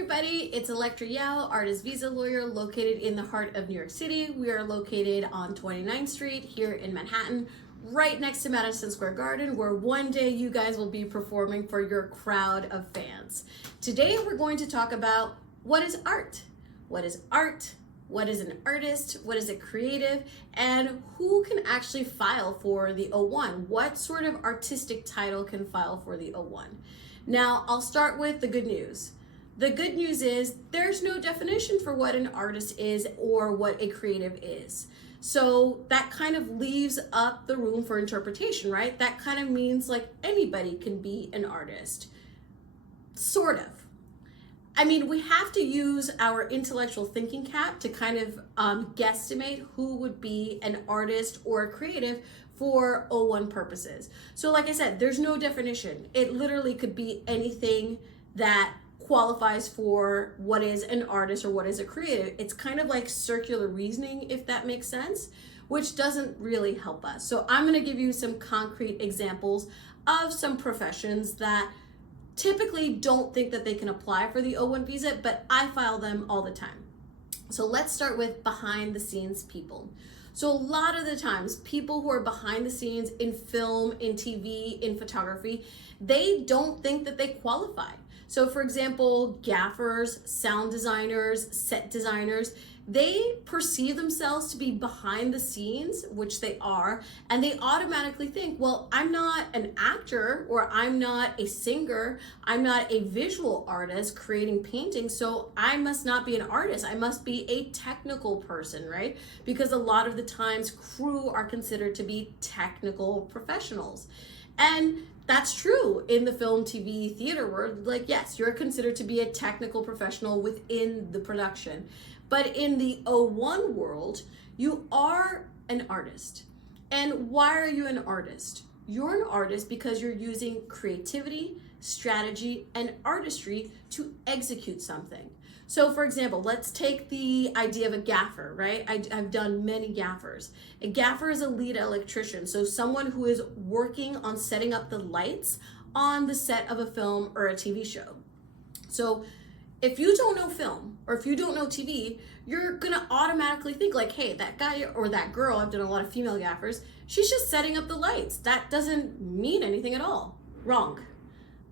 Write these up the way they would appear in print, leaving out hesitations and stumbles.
everybody, it's Elektra Yao, artist visa lawyer located in the heart of New York City. We are located on 29th Street here in Manhattan, right next to Madison Square Garden, where one day you guys will be performing for your crowd of fans. Today we're going to talk about what is art? What is art? What is an artist? What is a creative? And who can actually file for the O-1? What sort of artistic title can file for the O-1? Now, I'll start with the good news. The good news is there's no definition for what an artist is or what a creative is. So that kind of leaves up the room for interpretation, right? That kind of means like anybody can be an artist, sort of. I mean, we have to use our intellectual thinking cap to kind of guesstimate who would be an artist or a creative for O-1 purposes. So like I said, there's no definition. It literally could be anything that qualifies for what is an artist or what is a creative. It's kind of like circular reasoning, if that makes sense, which doesn't really help us. So I'm going to give you some concrete examples of some professions that typically don't think that they can apply for the O-1 visa, but I file them all the time. So let's start with behind the scenes people. So a lot of the times, people who are behind the scenes in film, in TV, in photography, they don't think that they qualify. So for example, gaffers, sound designers, set designers, they perceive themselves to be behind the scenes, which they are, and they automatically think, well, I'm not an actor, or I'm not a singer, I'm not a visual artist creating paintings, so I must not be an artist. I must be a technical person, right? Because a lot of the times crew are considered to be technical professionals. And that's true in the film, TV, theater world. Like, yes, you're considered to be a technical professional within the production. But in the O-1 world, you are an artist. And why are you an artist? You're an artist because you're using creativity, strategy, and artistry to execute something. So for example, let's take the idea of a gaffer, right? I've done many gaffers. A gaffer is a lead electrician, so someone who is working on setting up the lights on the set of a film or a TV show. So if you don't know film or if you don't know TV, you're gonna automatically think like, hey, that guy or that girl, I've done a lot of female gaffers, she's just setting up the lights. That doesn't mean anything at all. Wrong.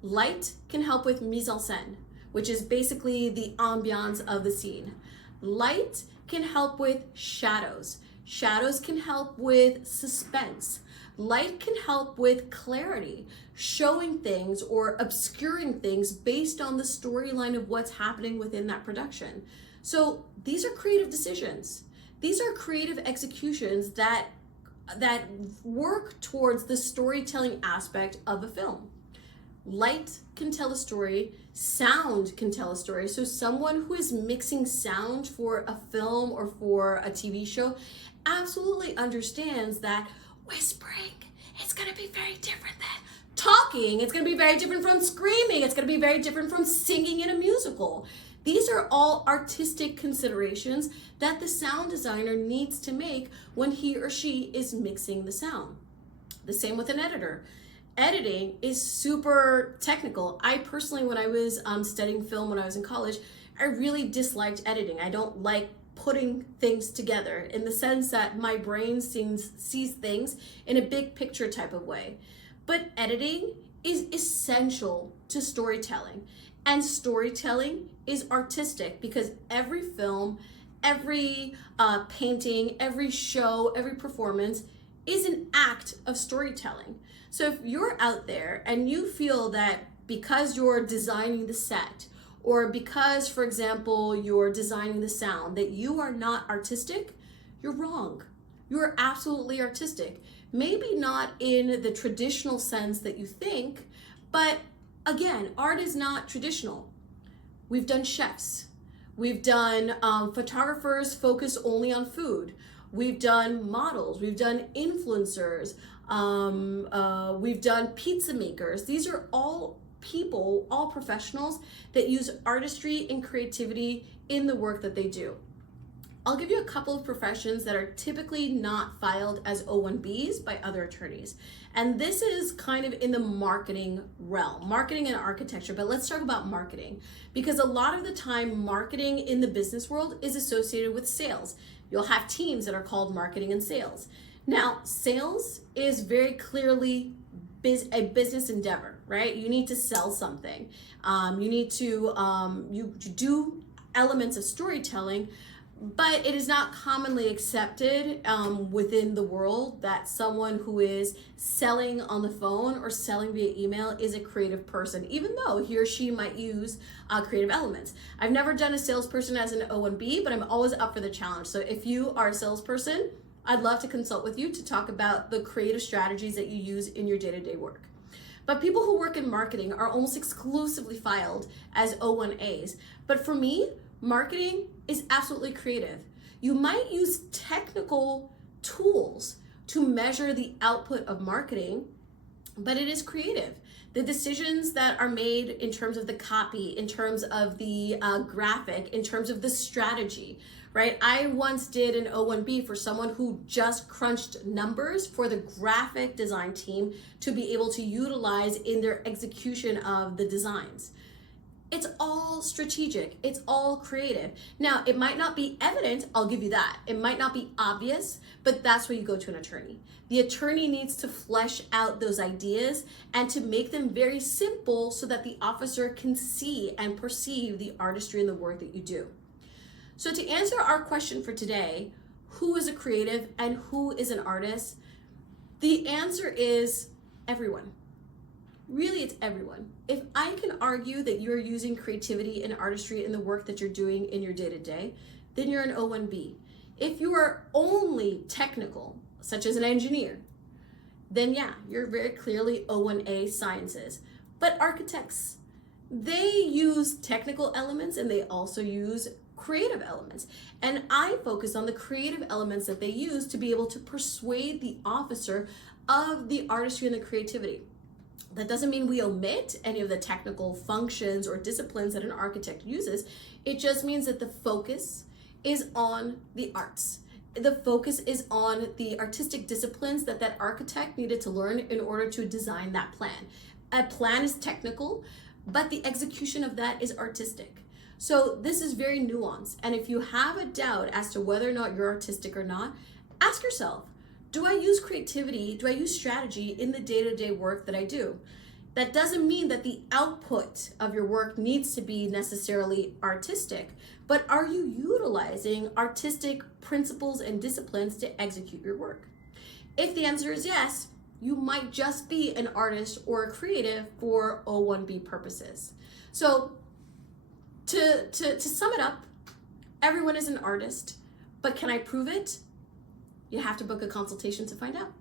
Light can help with mise en scène, which is basically the ambiance of the scene. Light can help with shadows. Shadows can help with suspense. Light can help with clarity, showing things or obscuring things based on the storyline of what's happening within that production. So these are creative decisions. These are creative executions that work towards the storytelling aspect of a film. Light can tell a story, sound can tell a story. So someone who is mixing sound for a film or for a TV show absolutely understands that whispering is gonna be very different than talking. It's gonna be very different from screaming. It's gonna be very different from singing in a musical. These are all artistic considerations that the sound designer needs to make when he or she is mixing the sound. The same with an editor. Editing is super technical. I personally, when I was studying film when I was in college, I really disliked editing. I don't like putting things together in the sense that my brain sees things in a big picture type of way. But editing is essential to storytelling. And storytelling is artistic because every film, every painting, every show, every performance is an act of storytelling. So if you're out there and you feel that because you're designing the set, or because, for example, you're designing the sound, that you are not artistic, you're wrong. You're absolutely artistic. Maybe not in the traditional sense that you think, but again, art is not traditional. We've done chefs. We've done photographers focus only on food. We've done models. We've done influencers. We've done pizza makers. These are all people, all professionals that use artistry and creativity in the work that they do. I'll give you a couple of professions that are typically not filed as O-1Bs by other attorneys. And this is kind of in the marketing realm, marketing and architecture, but let's talk about marketing, because a lot of the time marketing in the business world is associated with sales. You'll have teams that are called marketing and sales. Now, sales is very clearly a business endeavor, right? You need to sell something. You need to you do elements of storytelling, but it is not commonly accepted within the world that someone who is selling on the phone or selling via email is a creative person, even though he or she might use creative elements. I've never done a salesperson as an O-1B, but I'm always up for the challenge. So if you are a salesperson, I'd love to consult with you to talk about the creative strategies that you use in your day-to-day work. But people who work in marketing are almost exclusively filed as O-1As. But for me, marketing is absolutely creative. You might use technical tools to measure the output of marketing, but it is creative. The decisions that are made in terms of the copy, in terms of the graphic, in terms of the strategy, right? I once did an O-1B for someone who just crunched numbers for the graphic design team to be able to utilize in their execution of the designs. It's all strategic. It's all creative. Now, it might not be evident, I'll give you that. It might not be obvious, but that's where you go to an attorney. The attorney needs to flesh out those ideas and to make them very simple so that the officer can see and perceive the artistry in the work that you do. So to answer our question for today, who is a creative and who is an artist? The answer is everyone. Really, it's everyone. If I can argue that you're using creativity and artistry in the work that you're doing in your day-to-day, then you're an O-1B. If you are only technical, such as an engineer, then yeah, you're very clearly O-1A sciences. But architects, they use technical elements and they also use creative elements. And I focus on the creative elements that they use to be able to persuade the officer of the artistry and the creativity. That doesn't mean we omit any of the technical functions or disciplines that an architect uses. It just means that the focus is on the arts. The focus is on the artistic disciplines that that architect needed to learn in order to design that plan. A plan is technical, but the execution of that is artistic. So this is very nuanced. And if you have a doubt as to whether or not you're artistic or not, ask yourself, do I use creativity? Do I use strategy in the day-to-day work that I do? That doesn't mean that the output of your work needs to be necessarily artistic, but are you utilizing artistic principles and disciplines to execute your work? If the answer is yes, you might just be an artist or a creative for O-1B purposes. So to sum it up, everyone is an artist, but can I prove it? You have to book a consultation to find out.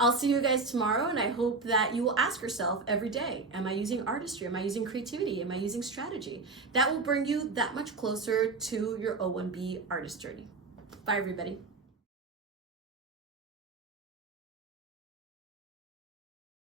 I'll see you guys tomorrow, and I hope that you will ask yourself every day, am I using artistry? Am I using creativity? Am I using strategy? That will bring you that much closer to your O-1B artist journey. Bye, everybody.